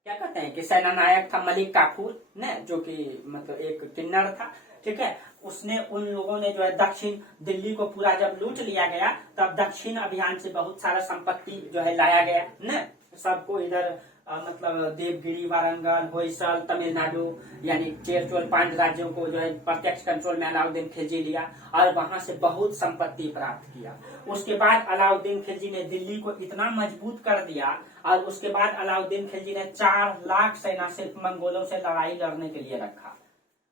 क्या कहते हैं कि सेना नायक था मलिक काफूर ने, जो कि मतलब एक किन्नर था, ठीक है। उसने उन लोगों ने जो है दक्षिण दिल्ली को पूरा जब लूट लिया गया तब दक्षिण अभियान से बहुत सारा संपत्ति जो है लाया गया न, सबको इधर मतलब देवगिरी, वारंगल, होयसल, तमिलनाडु यानी चेर चोल 5 राज्यों को जो है प्रत्यक्ष कंट्रोल में अलाउद्दीन खिलजी लिया और वहां से बहुत संपत्ति प्राप्त किया। उसके बाद अलाउद्दीन खिलजी ने दिल्ली को इतना मजबूत कर दिया और उसके बाद अलाउद्दीन खिलजी ने 4 लाख सेना से मंगोलों से लड़ाई लड़ने के लिए रखा।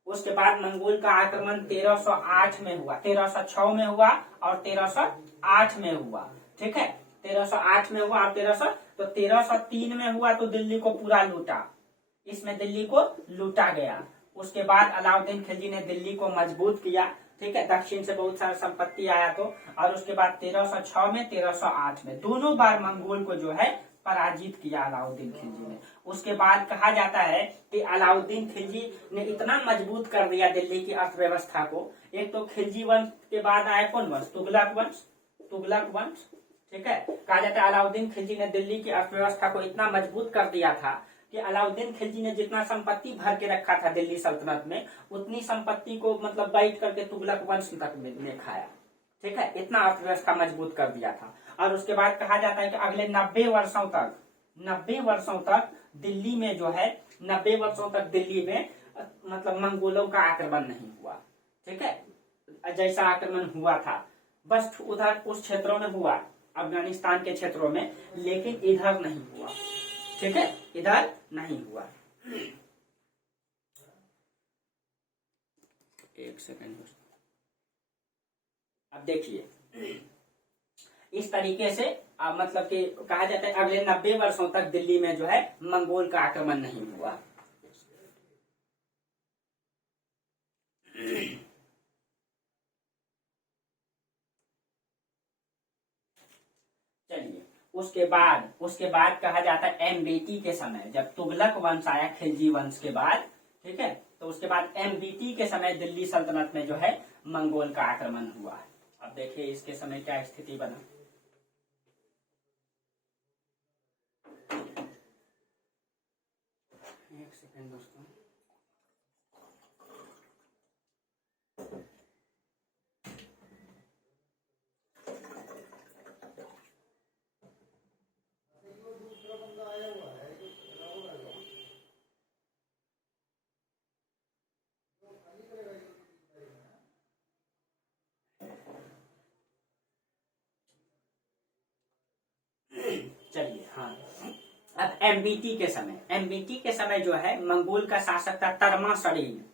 उसके बाद मंगोल का आक्रमण 1308 में हुआ, 1306 में हुआ और 1308 में हुआ, ठीक है, 1308 में हुआ और 1303 में हुआ तो दिल्ली को पूरा लूटा, इसमें दिल्ली को लूटा गया। उसके बाद अलाउद्दीन खिलजी ने दिल्ली को मजबूत किया, ठीक है, दक्षिण से बहुत सारा संपत्ति आया तो, और उसके बाद 1306 में 1308 में दोनों बार मंगोल को जो है पराजित किया अलाउद्दीन खिलजी ने। उसके बाद कहा जाता है कि अलाउद्दीन खिलजी ने इतना मजबूत कर दिया दिल्ली की अर्थव्यवस्था को। एक तो खिलजी वंश के बाद आए कौन वंश? तुगलक वंश, तुगलक वंश, ठीक है। कहा जाता है अलाउद्दीन खिलजी ने दिल्ली की अर्थव्यवस्था को इतना मजबूत कर दिया था कि अलाउद्दीन खिलजी ने जितना संपत्ति भर के रखा था दिल्ली सल्तनत में, उतनी संपत्ति को मतलब बैठ करके तुगलक वंश तक ने खाया, ठीक है, इतना अर्थव्यवस्था मजबूत कर दिया था। और उसके बाद कहा जाता है कि अगले 90 वर्षों तक दिल्ली में जो है 90 वर्षों तक दिल्ली में मतलब मंगोलों का आक्रमण नहीं हुआ, ठीक है। जैसा आक्रमण हुआ था बस उधर उस क्षेत्रों में हुआ, अफगानिस्तान के क्षेत्रों में, लेकिन इधर नहीं हुआ, ठीक है, इधर नहीं हुआ। एक सेकंड, अब देखिए इस तरीके से मतलब कि कहा जाता है अगले 90 वर्षों तक दिल्ली में जो है मंगोल का आक्रमण नहीं हुआ। चलिए उसके बाद कहा जाता है एमबीटी के समय, जब तुगलक वंश आया खिलजी वंश के बाद, ठीक है, तो उसके बाद एमबीटी के समय दिल्ली सल्तनत में जो है मंगोल का आक्रमण हुआ। अब देखिए इसके समय क्या स्थिति बना। एक सेकंड दोस्तों, चलिए हाँ, अब एमबीटी के समय जो है मंगोल का शासक था तरमासरीन,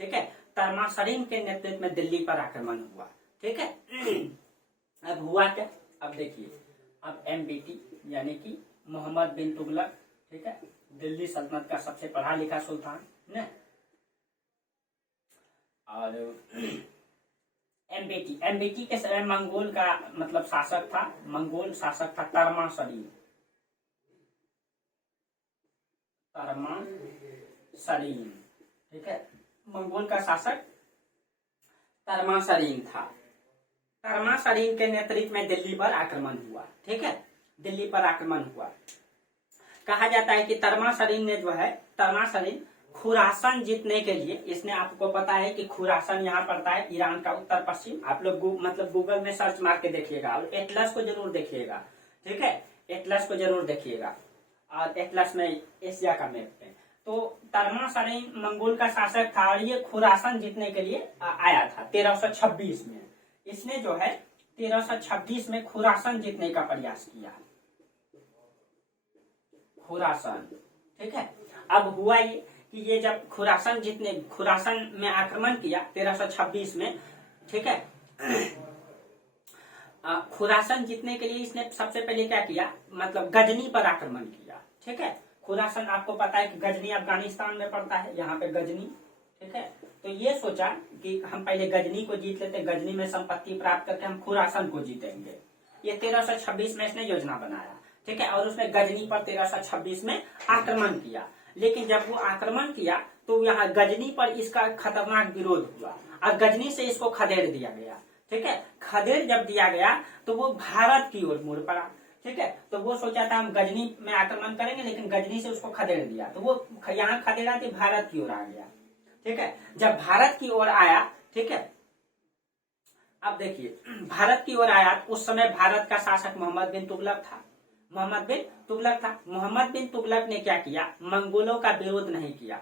ठीक है, तरमासरीन के नेतृत्व में दिल्ली पर आक्रमण हुआ, ठीक है। अब हुआ क्या, अब देखिए, अब एमबीटी यानी कि मोहम्मद बिन तुगलक, ठीक है, दिल्ली सल्तनत का सबसे पढ़ा लिखा सुल्तान ने, और एमबीटी के समय मंगोल का मतलब शासक था तरमासरीन, ठीक है, मंगोल का शासक तरमासरीन था। तरमासरीन के नेतृत्व में दिल्ली पर आक्रमण हुआ, ठीक है, दिल्ली पर आक्रमण हुआ। कहा जाता है कि तरमासरीन खुरासन जीतने के लिए, इसने आपको पता है कि खुरासन यहाँ पड़ता है ईरान का उत्तर पश्चिम, आप लोग मतलब गूगल में सर्च मार के देखिएगा और एटलस को जरूर देखिएगा, ठीक है, एटलस को जरूर देखिएगा, और एटलस में एशिया का मैप है। तो तरमासरीन मंगोल का शासक था और ये खुरासन जीतने के लिए आया था 1326 में। इसने जो है 1326 में खुरासन जीतने का प्रयास किया, खुरासन, ठीक है। अब हुआ ये कि ये जब खुरासन में आक्रमण किया 1326 में, ठीक है, खुरासन जीतने के लिए इसने सबसे पहले क्या किया, मतलब गजनी पर आक्रमण किया, ठीक है। खुरासन आपको पता है कि गजनी अफगानिस्तान में पड़ता है, यहाँ पे गजनी, ठीक है। तो ये सोचा कि हम पहले गजनी को जीत लेते, गजनी में संपत्ति प्राप्त करके हम खुरासन को जीतेंगे। ये 1326 में इसने योजना बनाया, ठीक है, और उसने गजनी पर 1326 में आक्रमण किया। लेकिन जब वो आक्रमण किया तो यहाँ गजनी पर इसका खतरनाक विरोध हुआ और गजनी से इसको खदेड़ दिया गया, ठीक है। खदेड़ जब दिया गया तो वो भारत की ओर मुड़ पड़ा, ठीक है। तो वो सोचा था हम गजनी में आक्रमण करेंगे, लेकिन गजनी से उसको खदेड़ दिया, तो वो यहाँ खदेड़ा थी भारत की ओर आ गया, ठीक है। जब भारत की ओर आया, ठीक है, अब देखिए भारत की ओर आया, उस समय भारत का शासक मोहम्मद बिन तुगलक था। मोहम्मद बिन तुगलक ने क्या किया, मंगोलों का विरोध नहीं किया,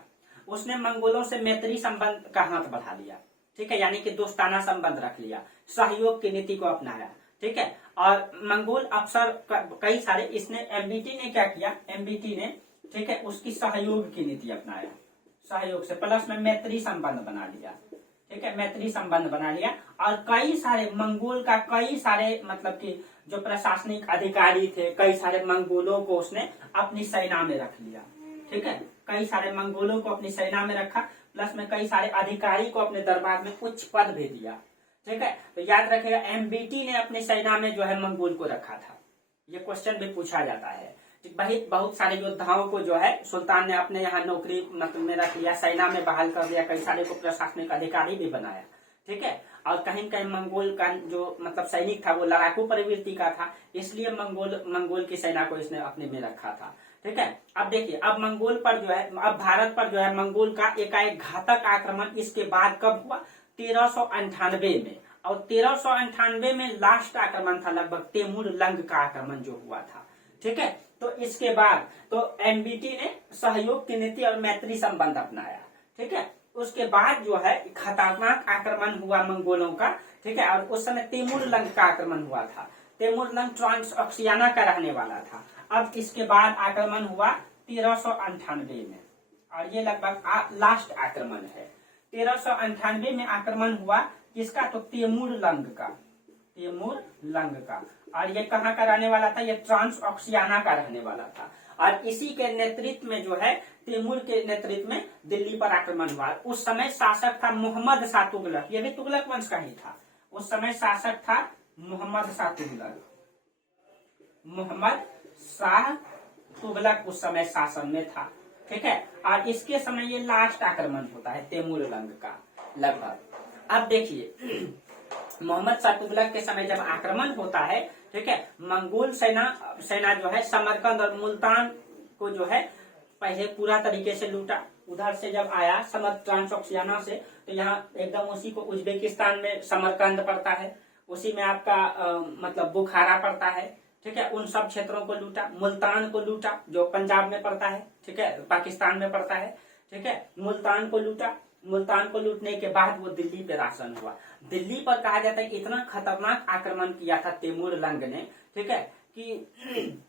उसने मंगोलों से मैत्री संबंध का हाथ बढ़ा लिया, ठीक है, यानी कि दोस्ताना संबंध रख लिया, सहयोग की नीति को अपनाया, ठीक है। और मंगोल अफसर कई सारे, इसने एमबीटी ने क्या किया, एमबीटी ने, ठीक है, उसकी सहयोग की नीति अपनाया, सहयोग से प्लस में मैत्री संबंध बना लिया, ठीक है, मैत्री संबंध बना लिया। और कई सारे मंगोल का कई सारे मतलब कि जो प्रशासनिक अधिकारी थे, कई सारे मंगोलों को उसने अपनी सेना में रख लिया, ठीक है, कई सारे मंगोलों को अपनी सेना में रखा, प्लस में कई सारे अधिकारी को अपने दरबार में उच्च पद भी दिया, ठीक है। तो याद रखिएगा एमबीटी ने अपनी सेना में जो है मंगोल को रखा था, ये क्वेश्चन भी पूछा जाता है। बहुत सारे योद्धाओं को जो है सुल्तान ने अपने यहाँ नौकरी मतलब में रख लिया, सेना में बहाल कर दिया, कई सारे को प्रशासनिक अधिकारी भी बनाया, ठीक है। और कहीं कहीं मंगोल का जो मतलब सैनिक था वो लड़ाकू प्रवृत्ति का था, इसलिए मंगोल की सेना को इसने अपने में रखा था, ठीक है। अब देखिए, अब मंगोल पर जो है, अब भारत पर जो है मंगोल का एकाएक घातक आक्रमण इसके बाद कब हुआ, 1398 में। और 1398 में लास्ट आक्रमण था लगभग तैमूर लंग का आक्रमण जो हुआ था, ठीक है। तो इसके बाद तो एमबीटी ने सहयोग की नीति और मैत्री संबंध अपनाया, ठीक है। उसके बाद जो है खतरनाक आक्रमण हुआ मंगोलों का, ठीक है। और उस समय तैमूर लंग का आक्रमण हुआ था, तैमूर लंग ट्रांसऑक्सियाना का रहने वाला था। अब इसके बाद आक्रमण हुआ 1398 में, और ये लगभग लास्ट आक्रमण है। 1398 में आक्रमण हुआ किसका, तो तैमूर लंग का, और ये कहाँ का रहने वाला था, ये ट्रांसऑक्सियाना का रहने वाला था। और इसी के नेतृत्व में जो है, तैमूर के नेतृत्व में दिल्ली पर आक्रमण हुआ। उस समय शासक था मोहम्मद शाह तुगलक, ये भी तुगलक वंश का ही था। उस समय शासक था मोहम्मद शाह तुगलक उस समय शासन में था, ठीक है। और इसके समय ये लास्ट आक्रमण होता है तैमूर लंग का लगभग। अब देखिए मोहम्मद शाह तुगलक के समय जब आक्रमण होता है, ठीक है, मंगोल सेना जो है समरकंद और मुल्तान को जो है पहले पूरा तरीके से लूटा। उधर से जब आया ट्रांसोक्सियाना से, तो यहाँ एकदम उसी को उज्बेकिस्तान में समरकंद पड़ता है, उसी में आपका मतलब बुखारा पड़ता है, ठीक है। उन सब क्षेत्रों को लूटा। मुल्तान को लूटा जो पंजाब में पड़ता है, ठीक है, पाकिस्तान में पड़ता है, ठीक है। मुल्तान को लूटा। मुल्तान को लूटने के बाद वो दिल्ली पे राशन हुआ। दिल्ली पर कहा जाता है कि इतना खतरनाक आक्रमण किया था तैमूर लंग ने, ठीक है, कि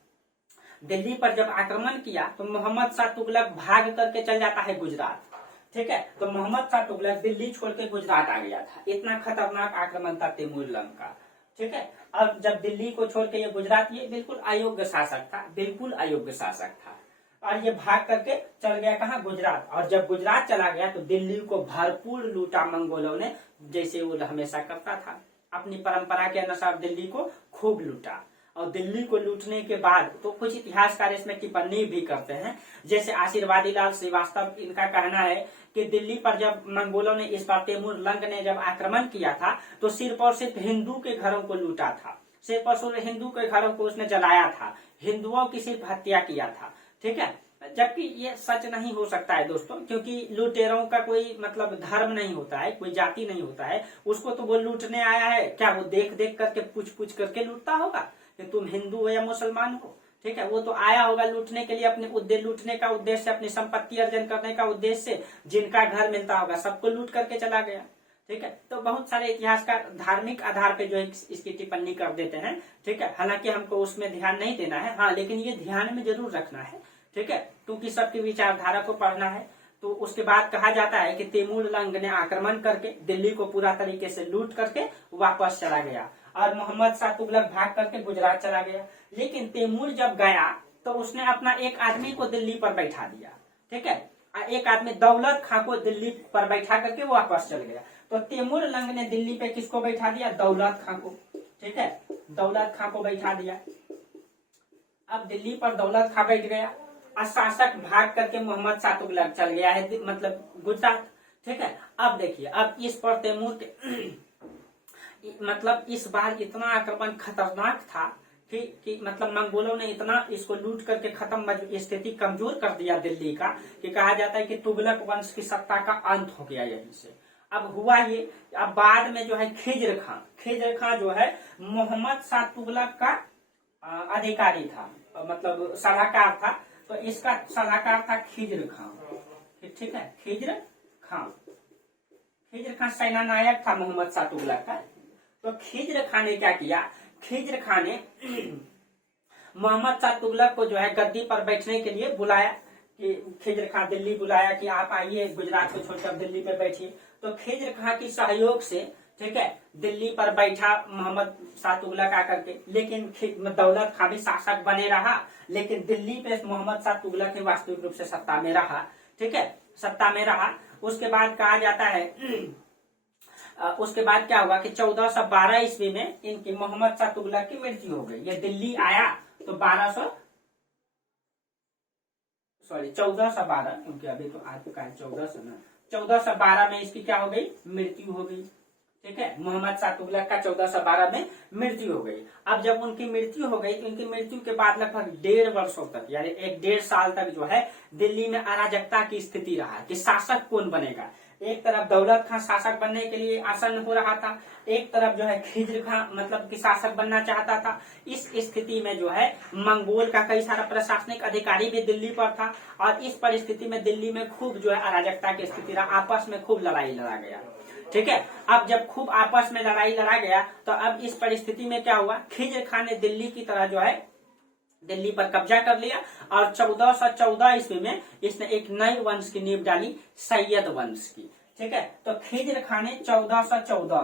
दिल्ली पर जब आक्रमण किया तो मोहम्मद शाह तुगलक भाग करके चल जाता है गुजरात, ठीक है। तो मोहम्मद शाह तुगलक दिल्ली छोड़ के गुजरात आ गया था। इतना खतरनाक आक्रमण था तैमूर लंग का, ठीक है। अब जब दिल्ली को छोड़ के ये गुजरात, ये बिल्कुल अयोग्य शासक था, बिल्कुल अयोग्य शासक था। और ये भाग करके चल गया कहाँ? गुजरात। और जब गुजरात चला गया तो दिल्ली को भरपूर लूटा मंगोलों ने, जैसे वो हमेशा करता था। अपनी परंपरा के अनुसार दिल्ली को खूब लूटा। और दिल्ली को लूटने के बाद तो कुछ इतिहासकार इसमें टिप्पणी भी करते हैं, जैसे आशीर्वादी लाल श्रीवास्तव, इनका कहना है कि दिल्ली पर जब मंगोलों ने इस बार तैमूर लंग ने जब आक्रमण किया था तो सिर्फ और सिर्फ हिंदू के घरों को लूटा था, सिर्फ और सिर्फ हिंदू के घरों को उसने जलाया था, हिंदुओं की सिर्फ हत्या किया था, ठीक है। जबकि ये सच नहीं हो सकता है दोस्तों, क्योंकि लुटेरों का कोई मतलब धर्म नहीं होता है, कोई जाति नहीं होता है। उसको तो वो लूटने आया है, क्या वो देख देख करके पूछ पूछ करके लूटता होगा कि तुम हिंदू हो या मुसलमान हो, ठीक है। वो तो आया होगा लूटने के लिए, अपने उद्देश्य, लूटने का उद्देश्य, अपनी संपत्ति अर्जन करने का उद्देश्य से, जिनका घर मिलता होगा सबको लूट करके चला गया, ठीक है। तो बहुत सारे इतिहासकार धार्मिक आधार पे जो है इसकी टिप्पणी कर देते हैं, ठीक है। हालांकि हमको उसमें ध्यान नहीं देना है, हाँ, लेकिन ये ध्यान में जरूर रखना है, ठीक है, क्योंकि सबकी विचारधारा को पढ़ना है। तो उसके बाद कहा जाता है कि तैमूर लंग ने आक्रमण करके दिल्ली को पूरा तरीके से लूट करके वापस चला गया और मोहम्मद शाह तुगलक भाग करके गुजरात चला गया। लेकिन तैमूर जब गया तो उसने अपना एक आदमी को दिल्ली पर बैठा दिया, ठीक है, एक आदमी दौलत खां को दिल्ली पर बैठा करके वो वापस चल गया। तो तैमूर लंग ने दिल्ली पे किसको बैठा दिया? दौलत खां को, ठीक है, दौलत खां को बैठा दिया। अब दिल्ली पर दौलत खां बैठ गया और शासक भाग करके मोहम्मद शाह तुगलक चल गया है मतलब गुजरात, ठीक है। अब देखिए, अब इस पर तैमूर मतलब इस बार इतना आक्रमण खतरनाक था कि मतलब मंगोलों ने इतना इसको लूट करके खत्म, स्थिति कमजोर कर दिया दिल्ली का, कि कहा जाता है कि तुगलक वंश की सत्ता का अंत हो गया यहीं से। अब हुआ ये, अब बाद में जो है खिज्र खां जो है मोहम्मद शाह तुगलक का अधिकारी था, मतलब सलाहकार था। तो इसका सलाहकार था खिज्र खां, ठीक है, खिज्र खां सेना नायक था मोहम्मद शाह तुगलक का। तो खिज्र खां ने क्या किया? खिज्र खां ने मोहम्मद शाह तुगलक को जो है गद्दी पर बैठने के लिए बुलाया, कि खिज्र खां दिल्ली बुलाया कि आप आइए गुजरात को छोड़कर दिल्ली पर बैठिए। तो खिज्र खां की सहयोग से, ठीक है, दिल्ली पर बैठा मोहम्मद शाह तुगलक आकर के। लेकिन दौलत खां भी शासक बने रहा, लेकिन दिल्ली पे मोहम्मद शाह तुगलक ही वास्तविक रूप से सत्ता में रहा, ठीक है, सत्ता में रहा। उसके बाद कहा जाता है उसके बाद क्या हुआ कि 1412 ईस्वी में इनकी मोहम्मद शाह तुगलक की मृत्यु हो गई। ये दिल्ली आया तो 1412, क्योंकि अभी तो आ चुका है 1400 ना, 1412 में इसकी क्या हो गई? मृत्यु हो गई, ठीक है। मोहम्मद शाह तुगलक का 1412 में मृत्यु हो गई। अब जब उनकी मृत्यु हो गई तो उनकी मृत्यु के बाद लगभग 1.5 वर्षों तक, यानी 1.5 साल तक जो है दिल्ली में अराजकता की स्थिति रहा कि शासक कौन बनेगा। एक तरफ दौलत खां शासक बनने के लिए आसन्न हो रहा था, एक तरफ जो है खिज्र खां मतलब कि शासक बनना चाहता था। इस स्थिति में जो है मंगोल का कई सारा प्रशासनिक अधिकारी भी दिल्ली पर था, और इस परिस्थिति में दिल्ली में खूब जो है अराजकता की स्थिति रहा, आपस में खूब लड़ाई लड़ा गया, ठीक है। अब जब खूब आपस में लड़ाई लड़ा गया तो अब इस परिस्थिति में क्या हुआ? खिज्र खां ने दिल्ली की तरह जो है दिल्ली पर कब्जा कर लिया, और 1414 ईस्वी में इसने एक नए वंश की नींव डाली, सैयद वंश की, ठीक है। तो खिज्र खां ने 1414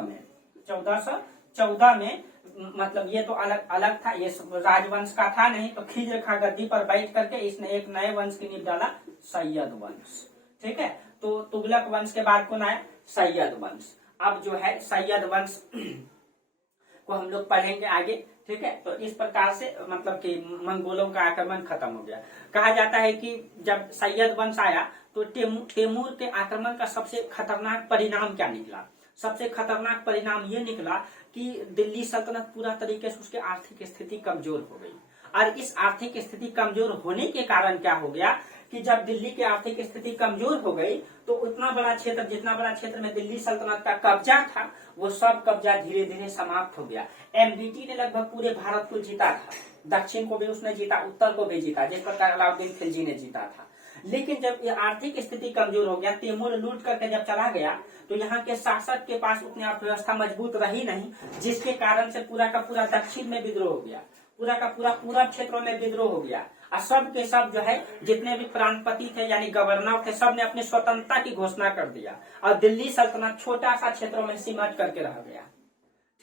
में मतलब ये तो अलग अलग था, ये राजवंश का था नहीं। तो खिज्र खां गद्दी पर बैठ करके इसने एक नए वंश की नींव डाला, सैयद वंश, ठीक है। तो तुगलक वंश के बाद कौन आया? सैयद वंश। अब जो है सैयद वंश को हम लोग पढ़ेंगे आगे, ठीक है, तो इस प्रकार से मतलब कि मंगोलों का आक्रमण खत्म हो गया। कहा जाता है कि जब सैयद वंश आया तो तैमूर के आक्रमण का सबसे खतरनाक परिणाम क्या निकला? सबसे खतरनाक परिणाम ये निकला कि दिल्ली सल्तनत पूरा तरीके से उसकी आर्थिक स्थिति कमजोर हो गई। और इस आर्थिक स्थिति कमजोर होने के कारण क्या हो गया कि जब दिल्ली की आर्थिक स्थिति कमजोर हो गई तो उतना बड़ा क्षेत्र, जितना बड़ा क्षेत्र में दिल्ली सल्तनत का कब्जा था, वो सब कब्जा धीरे धीरे समाप्त हो गया। एमबीटी ने लगभग पूरे भारत को जीता था, दक्षिण को भी उसने जीता, उत्तर को भी जीता, जिस प्रकार अलाउद्दीन खिलजी ने जीता था। लेकिन जब ये आर्थिक स्थिति कमजोर हो गया, तैमूर लूट करके जब चला गया तो यहाँ के शासक के पास उतनी अर्थव्यवस्था मजबूत रही नहीं, जिसके कारण से पूरा का पूरा दक्षिण में विद्रोह हो गया, पूरा का पूरा पूरब क्षेत्रों में विद्रोह हो गया। और सब के सब जो है जितने भी प्रांतपति थे यानी गवर्नर थे, सब ने अपनी स्वतंत्रता की घोषणा कर दिया और दिल्ली सल्तनत छोटा सा क्षेत्रों में सिमट करके रह गया।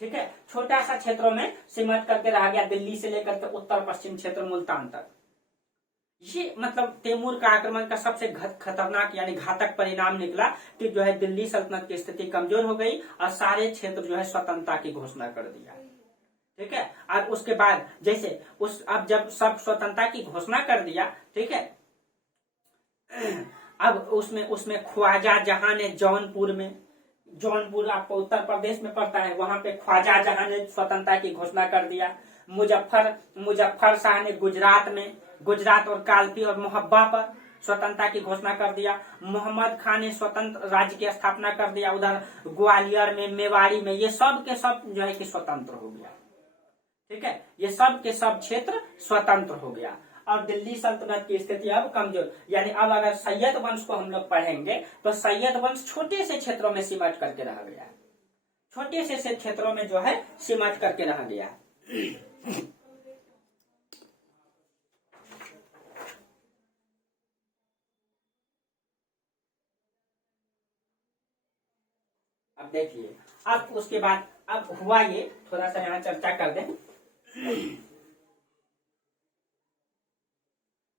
ठीक है, छोटा सा क्षेत्रों में सिमट करके रह गया, दिल्ली से लेकर के उत्तर पश्चिम क्षेत्र मुल्तान तक। ये मतलब तैमूर का आक्रमण का सबसे खतरनाक यानी घातक परिणाम निकला कि जो है दिल्ली सल्तनत की स्थिति कमजोर हो गई और सारे क्षेत्र जो है स्वतंत्रता की घोषणा कर दिया। ठीक है, और उसके बाद जैसे अब जब सब स्वतंत्रता की घोषणा कर दिया, ठीक है, अब उसमें ख्वाजा जहां ने जौनपुर आपको उत्तर प्रदेश में पड़ता है, वहां पे ख्वाजा जहां ने स्वतंत्रता की घोषणा कर दिया। मुजफ्फर शाह ने गुजरात और कालपी और मोहब्बा पर स्वतंत्रता की घोषणा कर दिया। मोहम्मद खान ने स्वतंत्र राज्य की स्थापना कर दिया, उधर ग्वालियर में, मेवाड़ी में, ये सब के सब जो है कि स्वतंत्र हो गया। ठीक है, ये सब के सब क्षेत्र स्वतंत्र हो गया और दिल्ली सल्तनत की स्थिति अब कमजोर, यानी अब अगर सैयद वंश को हम लोग पढ़ेंगे तो सैयद वंश छोटे से क्षेत्रों में सिमट करके रह गया, छोटे से क्षेत्रों में जो है सिमट करके रह गया। अब देखिए, अब उसके बाद अब हुआ ये, थोड़ा सा यहाँ चर्चा कर दें।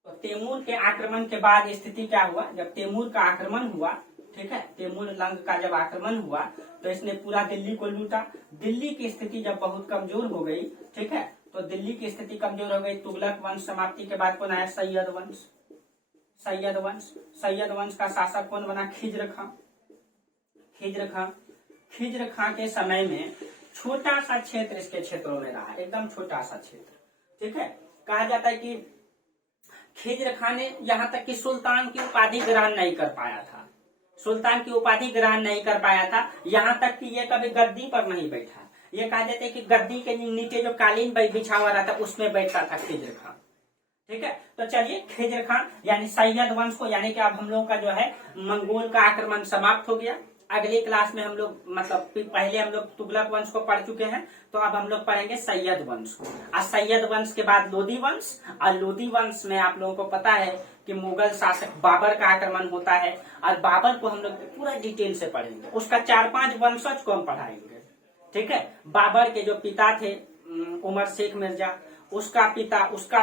तो तैमूर के आक्रमण के बाद स्थिति क्या हुआ? जब तैमूर का आक्रमण हुआ, ठीक है, तैमूर लंग का जब आक्रमण हुआ तो इसने पूरा दिल्ली को लूटा। दिल्ली की स्थिति जब बहुत कमजोर हो गई, ठीक है, तो दिल्ली की स्थिति कमजोर हो गई। तुगलक वंश समाप्ति के बाद कौन आया? सैयद वंश का शासक कौन बना? खिज्र खां के समय में छोटा सा क्षेत्र इसके क्षेत्रों में रहा, एकदम छोटा सा क्षेत्र। ठीक है, कहा जाता है कि खिज्र खां ने यहाँ तक कि सुल्तान की उपाधि ग्रहण नहीं कर पाया था, यहाँ तक कि ये कभी गद्दी पर नहीं बैठा। ये कहा जाता है कि गद्दी के नीचे जो कालीन बिछा हुआ रहता उसमें बैठता था खिज्र खां। ठीक है, तो चलिए खिज्र खां यानी सैयद वंश को, यानी कि अब हम लोग का जो है मंगोल का आक्रमण समाप्त हो गया। अगली क्लास में हम लोग मतलब पहले हम लोग तुगलक वंश को पढ़ चुके हैं, तो अब हम लोग पढ़ेंगे सैयद वंश को। और सैयद वंश के बाद लोधी वंश, और लोधी वंश में आप लोगों को पता है कि मुगल शासक बाबर का आक्रमण होता है और बाबर को हम लोग पूरा डिटेल से पढ़ेंगे। उसका 4-5 वंशज को हम पढ़ाएंगे। ठीक है, बाबर के जो पिता थे उमर शेख मिर्जा, उसका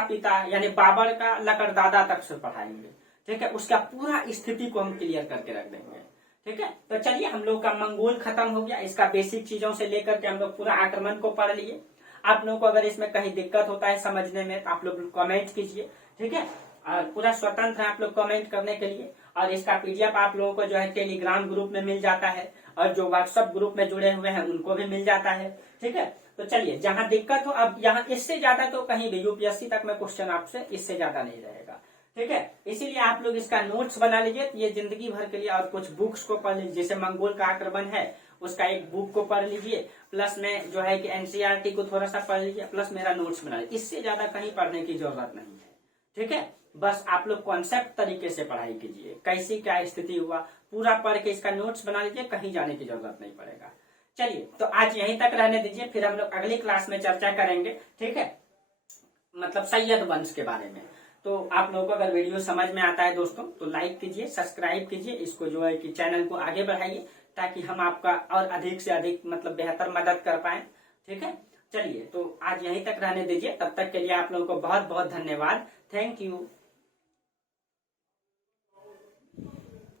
पिता यानी बाबर का लकड़दादा तक से पढ़ाएंगे। ठीक है, उसका पूरा स्थिति को हम क्लियर करके रख देंगे। ठीक है, तो चलिए हम लोग का मंगोल खत्म हो गया, इसका बेसिक चीजों से लेकर के हम लोग पूरा आक्रमण को पढ़ लिए। आप लोगों को अगर इसमें कहीं दिक्कत होता है समझने में तो आप लोग कमेंट कीजिए। ठीक है, और पूरा स्वतंत्र है आप लोग कमेंट करने के लिए। और इसका पीडीएफ आप लोगों को जो है टेलीग्राम ग्रुप में मिल जाता है और जो व्हाट्सएप ग्रुप में जुड़े हुए हैं उनको भी मिल जाता है। ठीक है, तो चलिए जहां दिक्कत हो, अब यहाँ इससे ज्यादा तो कहीं भी यूपीएससी तक में क्वेश्चन आपसे इससे ज्यादा नहीं रहेगा। ठीक है, इसीलिए आप लोग इसका नोट्स बना लीजिए, ये जिंदगी भर के लिए। और कुछ बुक्स को पढ़ लीजिए, जैसे मंगोल का आक्रमण है उसका एक बुक को पढ़ लीजिए, प्लस में जो है कि एनसीईआरटी को थोड़ा सा पढ़ लीजिए, प्लस मेरा नोट्स बना लीजिए। इससे ज्यादा कहीं पढ़ने की जरूरत नहीं है। ठीक है, बस आप लोग कॉन्सेप्ट तरीके से पढ़ाई कीजिए, कैसी क्या स्थिति हुआ पूरा पढ़ के इसका नोट्स बना लीजिए, कहीं जाने की जरूरत नहीं पड़ेगा। चलिए, तो आज यहीं तक रहने दीजिए, फिर हम लोग अगली क्लास में चर्चा करेंगे। ठीक है, मतलब सैयद वंश के बारे में। तो आप लोगों को अगर वीडियो समझ में आता है दोस्तों तो लाइक कीजिए, सब्सक्राइब कीजिए, इसको जो है कि चैनल को आगे बढ़ाइए ताकि हम आपका और अधिक से अधिक मतलब बेहतर मदद कर पाए। ठीक है, चलिए तो आज यहीं तक रहने दीजिए, तब तक के लिए आप लोगों को बहुत बहुत धन्यवाद। Thank you.